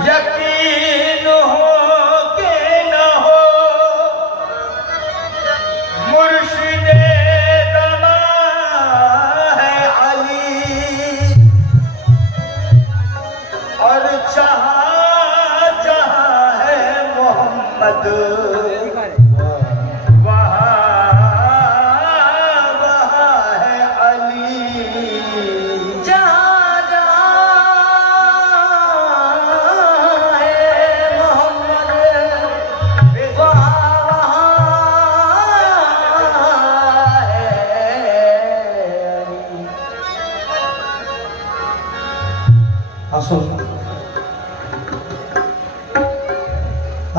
यकीन हो के न हो मुर्शिदे ज़मा है अली और जहाँ जहाँ है मोहम्मद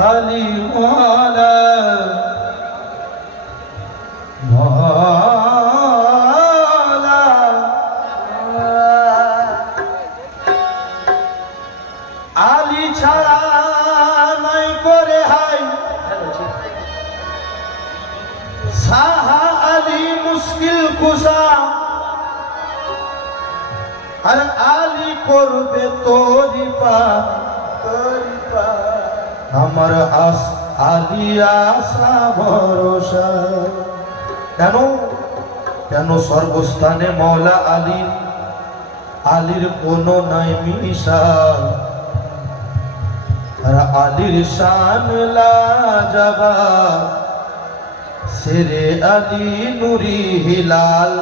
अली मौला मौला आली छाड़ा नहीं करे हाय साहा अली मुश्किल कुशा আর আলী করবে তোরি পা আমার আস আলী আশা ভরসা কেন কেন সর্বস্থানে মওলা আলী আলীর কোনো নাই মিশাল আর আলীর শান লাজবাব শেরে আলী নুরি হিলাল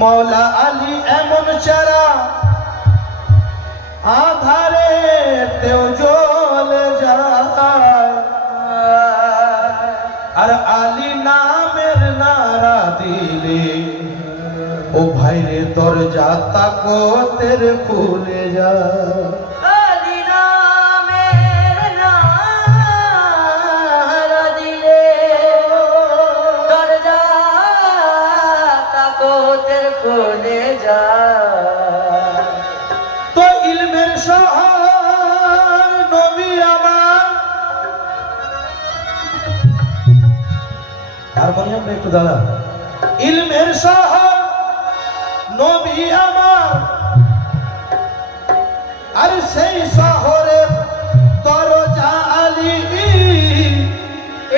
मौला अली एमन चारा आधारे तेव जोल जाए और अली नामेर नारा दिले ओ भाई रे तोर जाता को तेरे खुले जा तो इल्मेर शहर नबी आमार हारमोनियम पे एकटू दादा इल्मेर शहर नबी आमार আর সেই শহরে দরজা আলী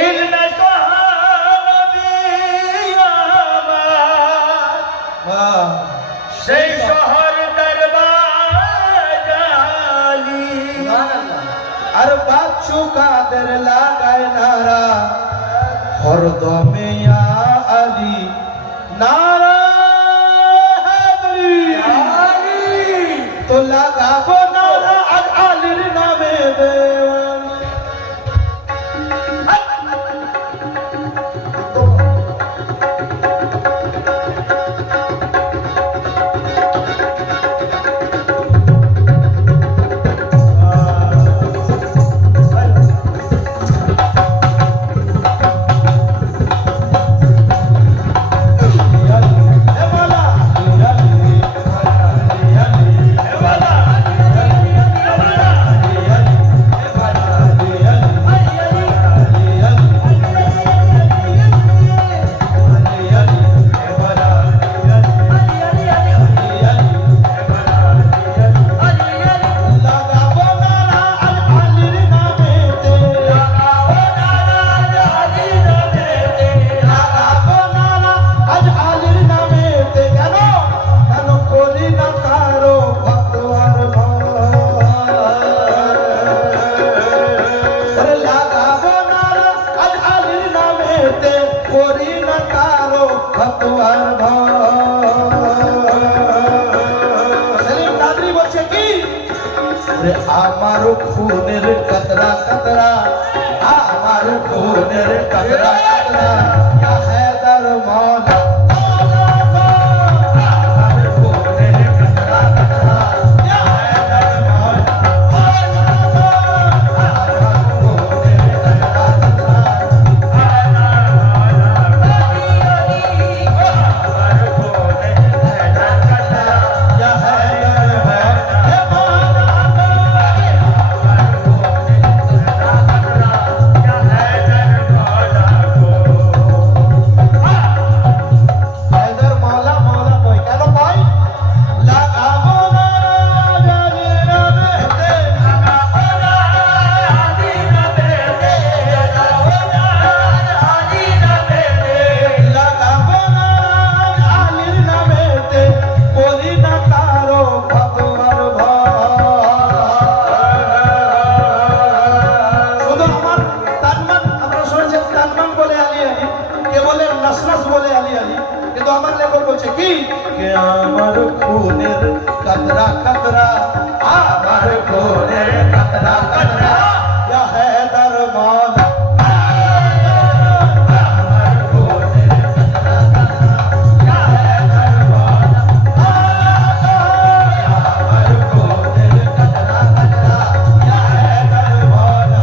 इल्मे शहर नबी आमार সেই শহর দরবাজা আলী আর বাচ্চু কাদের লাগায় নারা হরদমে ইয়া আলী নারা আলী তো লাগাবো নারা আজ আলীর নামে দেওয়ানি আমার খুনের কতরা কতরা আমার খুনের কতরা কতরা ইয়া হায়দার মওলা কি কে আমার খুনের কতরা কতরা, আমার খুনের কতরা কতরা, ইয়া हैदर मौला আমার খুনের কতরা কতরা, ইয়া हैदर मौला আমার খুনের কতরা কতরা, ইয়া हैदर मौला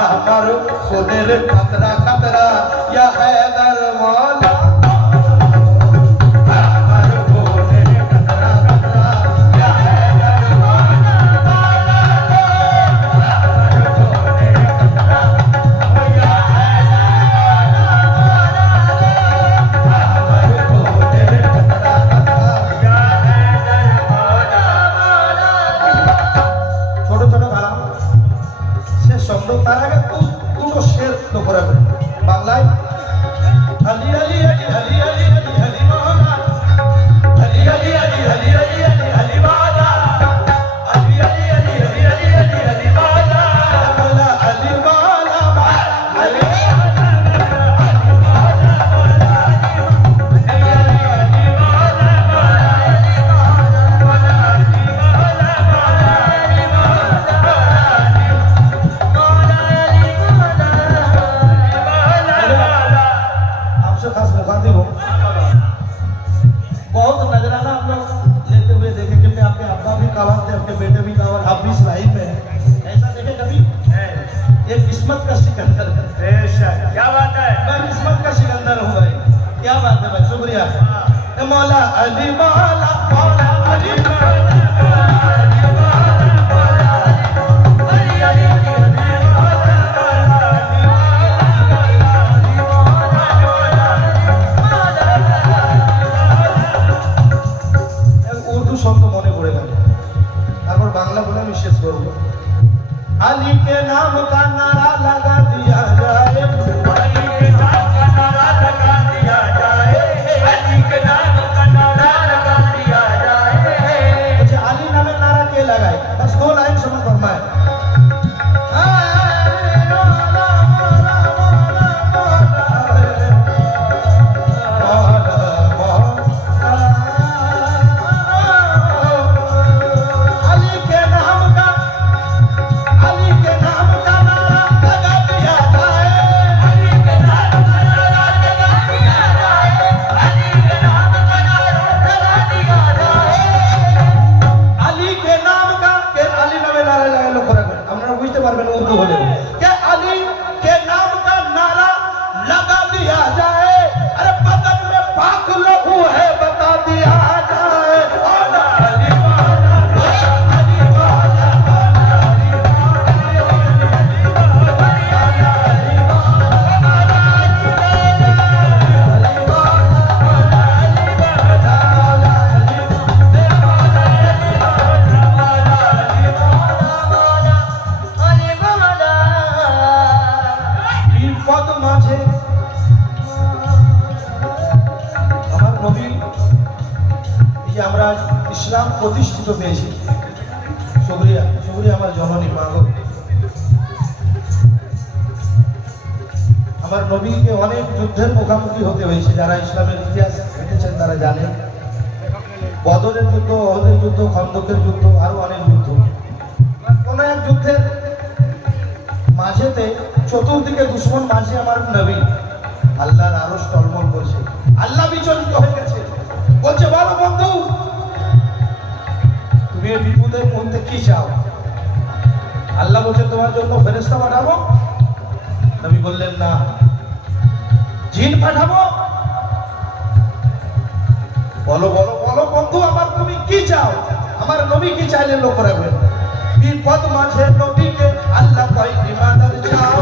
আমার খুনের কতরা, ইয়া ছোট ছোট গালাম সে শব্দ তার আগে দুটো শের তো করে বাংলায় আলি আলি আলি আলি আলি আলি আলি মাওলা আলি আলি আলি আলি আলি আলি আলি মাওলা আলি আলি আলি আলি আলি আলি আলি মাওলা মাওলা আলি মাওলা আলি खास मुखातिब हूँ। बहुत नजराना आप लोग लेते हुए देखे क्योंकि आपके अब्बा भी कावल थे, आपके बेटे भी कावल, आप भी इस लाइन में हैं। ऐसा देखे कभी? ये किस्मत का सिकंदर है। क्या बात है? मैं किस्मत का सिकंदर हूँ भाई। क्या बात है भाई, शुक्रिया। मौला अली मौला मौला अली बांग्ला बोले मैं शेष करूंगा। अली के नाम का नारा लगा दिया যে আমরা ইসলাম প্রতিষ্ঠিত পেয়েছি। শুকরিয়া শুকরিয়া আমার জননী মা গো। আমার নবীকে অনেক যুদ্ধের মুখোমুখি হতে হয়েছে। যারা ইসলামের ইতিহাস ঘেটেছেন তারা জানেন, বদরের যুদ্ধ, ওহদের যুদ্ধ, খন্দকের যুদ্ধ, আরো অনেক যুদ্ধ। কোন এক যুদ্ধের মাঝেতে চতুর্দিকে দুশ্মন, মাঝে আমার নবী। আল্লাহর আরশ টলমল করছে, আল্লাহ বিচলিত হয়ে গেছে, বলছে বলো বন্ধু তুমি এই বিপদের মধ্যে কি চাও? আল্লাহ বলছে তোমার জন্য ফেরেশতা পাঠাবো? নবী বললেন না। জিন পাঠাবো? বলো বলো বলো বন্ধু আমার তুমি কি চাও? আমার নবী কি চাইলেন লক্ষ্য রাখবেন। বিপদ মাঝে নবীকে আল্লাহ কয় ইমানদার চাও।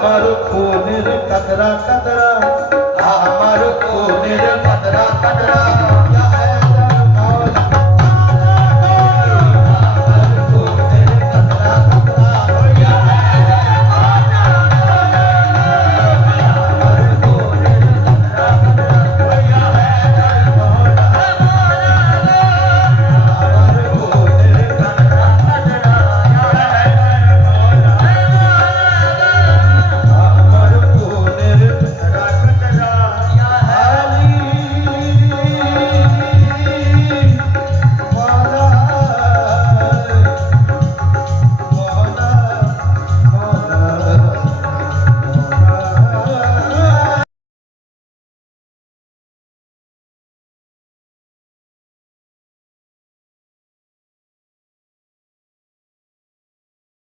আমার খুনের কাতরা কাতরা, আমার খুনের কাতরা কাতরা।